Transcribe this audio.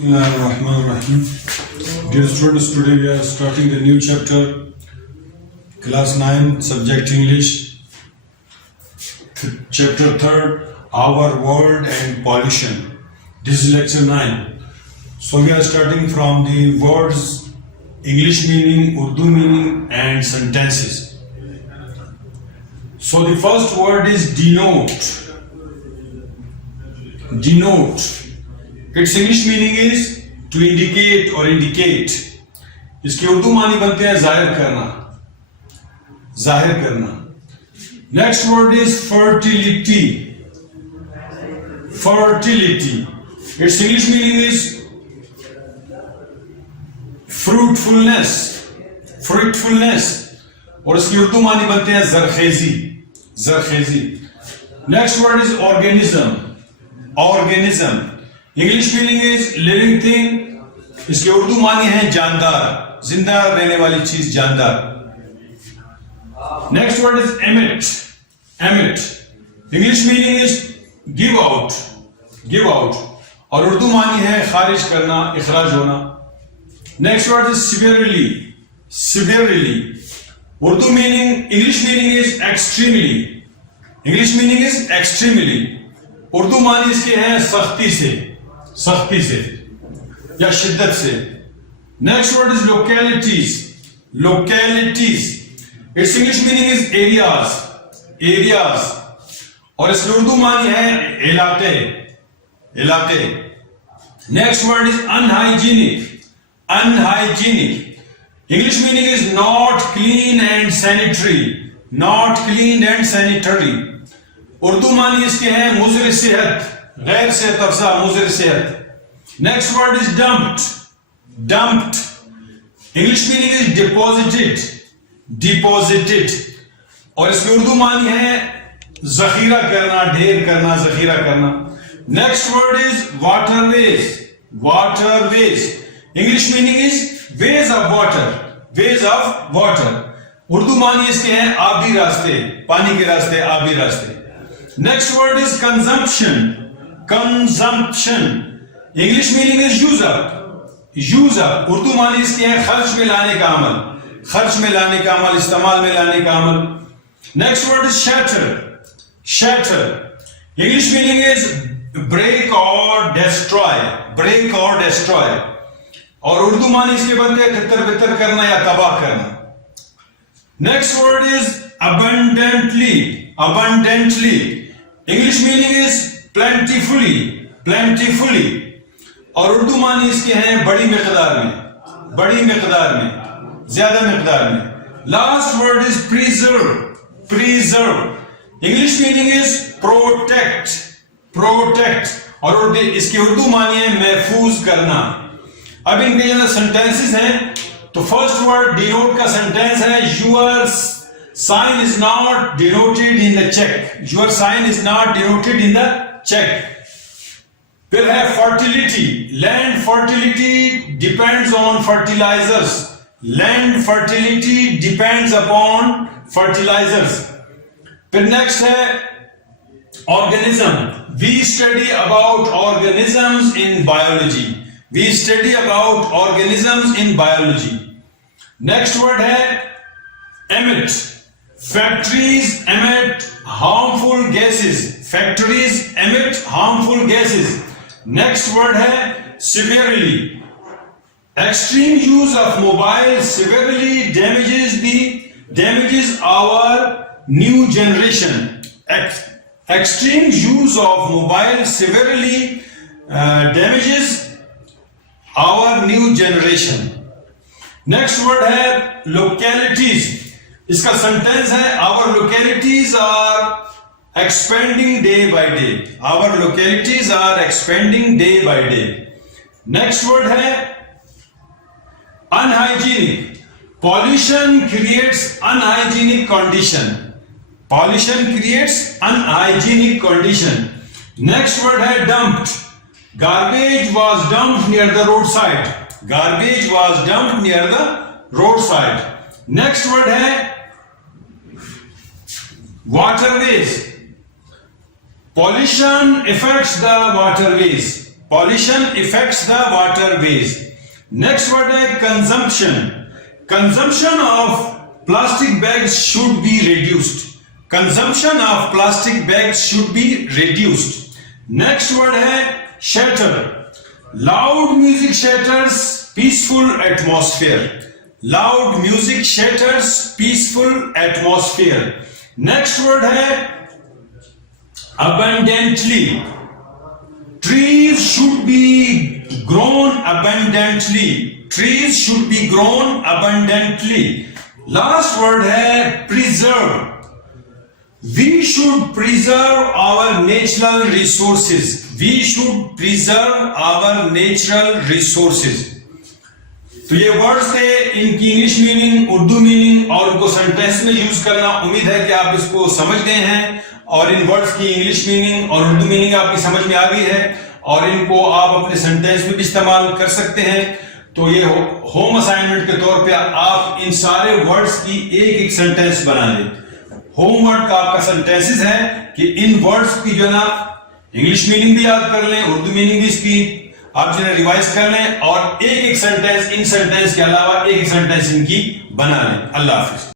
Bismillahirrahmanirrahim. Dear students, today we are starting the new chapter, class 9, subject English, chapter 3rd, our world and pollution. This is lecture 9. So we are starting from the words, English meaning, Urdu meaning and sentences. So the first word is denote. Denote. Its English meaning is to indicate or indicate. इसके उर्दू मानी बनते हैं जाहिर करना, जाहिर करना. Next word is fertility. Fertility. Its English meaning is fruitfulness, fruitfulness. और इसकी उर्दू मानी बनते हैं जरखेजी, जरखेजी. Next word is organism. Organism. English meaning is living thing. इसके उर्दू मानी है जानदार, जिंदा रहने वाली चीज, जानदार. Next word is emit. Emit. English meaning is give out, give out. और उर्दू मानी है खारिज करना, इखराज होना. Next word is severely. Severely. Urdu meaning, English meaning is extremely. English meaning is extremely. Urdu मानी इसके हैं सख्ती से, सख्ती से या शिद्दत से. Next word is localities. Localities. It's English meaning is areas, areas. और इसकी उर्दू मानी है इलाके, इलाके. Next word is unhygienic. Unhygienic. English meaning is not clean and sanitary. Not clean and sanitary. Urdu मानी इसके हैं मुज़र सेहत, गैर सेहत अफजा, मुज़र सेहत. Next word is dumped. Dumped. English meaning is deposited, deposited. और इसकी उर्दू मानी है जखीरा करना, ढेर करना, जखीरा करना. Next word is waterways. Waterways. English meaning is ways of water, ways of water. Urdu मानी इसके हैं आबी रास्ते, पानी के रास्ते, आबी रास्ते. Next word is consumption. Consumption. English meaning is use up. Use up. Urdu मानी इसके हैं खर्च में लाने का अमल, खर्च में लाने का अमल, इस्तेमाल में लाने का अमल. Next word is shatter. Shatter. English meaning is break or destroy. Break or destroy. और उर्दू मानी इसके बनते हैं तितर बितर करना या तबाह करना. Next word is abundantly. Abundantly. English meaning is plentifully, plentifully. और उर्दू मानी इसके हैं बड़ी मिकदार में, बड़ी मिकदार में, ज्यादा मिकदार में. Last word is preserve. Preserve. English meaning is protect, protect. और इसकी उर्दू मानी है महफूज करना. अब इनके जो सेंटेंसेस हैं, तो फर्स्ट वर्ड डिनोट का सेंटेंस है yours sign is not denoted in the check. Your sign is not denoted in the check. फिर है fertility. Land fertility depends on fertilizers. Land fertility depends upon fertilizers. फिर next है organism. We study about organisms in biology. We study about organisms in biology. Next word है emit. Factories emit harmful gases. Factories emit harmful gases. Next word है severely. Extreme use of mobile severely damages our new generation. Extreme use of mobile severely damages our new generation. Next word है localities. इसका सेंटेंस है our localities are expanding day by day. Our localities are expanding day by day. Next word है unhygienic. Pollution creates unhygienic condition. Pollution creates unhygienic condition. Next word है dumped. Garbage was dumped near the roadside. Garbage was dumped near the roadside. Next word है waterways. Pollution affects the waterways. Pollution affects the waterways. Next word है consumption. Consumption of plastic bags should be reduced. Consumption of plastic bags should be reduced. Next word है shatter. Loud music shatters peaceful atmosphere. Loud music shatters peaceful atmosphere. Next word है abundantly। trees should be grown abundantly। trees should be grown abundantly। last word है preserve। we should preserve our natural resources। we should preserve our natural resources। तो ये वर्ड्स थे, इनकी English meaning, Urdu मीनिंग और उनको सेंटेंस में यूज करना। उम्मीद है कि आप इसको समझ गए हैं और इन वर्ड्स की इंग्लिश मीनिंग और उर्दू मीनिंग आपकी समझ में आ गई है और इनको आप अपने सेंटेंस में भी इस्तेमाल कर सकते हैं। तो ये होम असाइनमेंट के तौर पे आप इन सारे वर्ड्स की एक एक सेंटेंस बना लें। होमवर्क का आपका सेंटेंसेस है कि इन वर्ड्स की जो ना इंग्लिश मीनिंग भी याद कर लें, उर्दू मीनिंग भी इसकी आप जो है रिवाइज कर लें और एक एक सेंटेंस, इन सेंटेंस के अलावा एक एक सेंटेंस इनकी बना लें। अल्लाह हाफिज।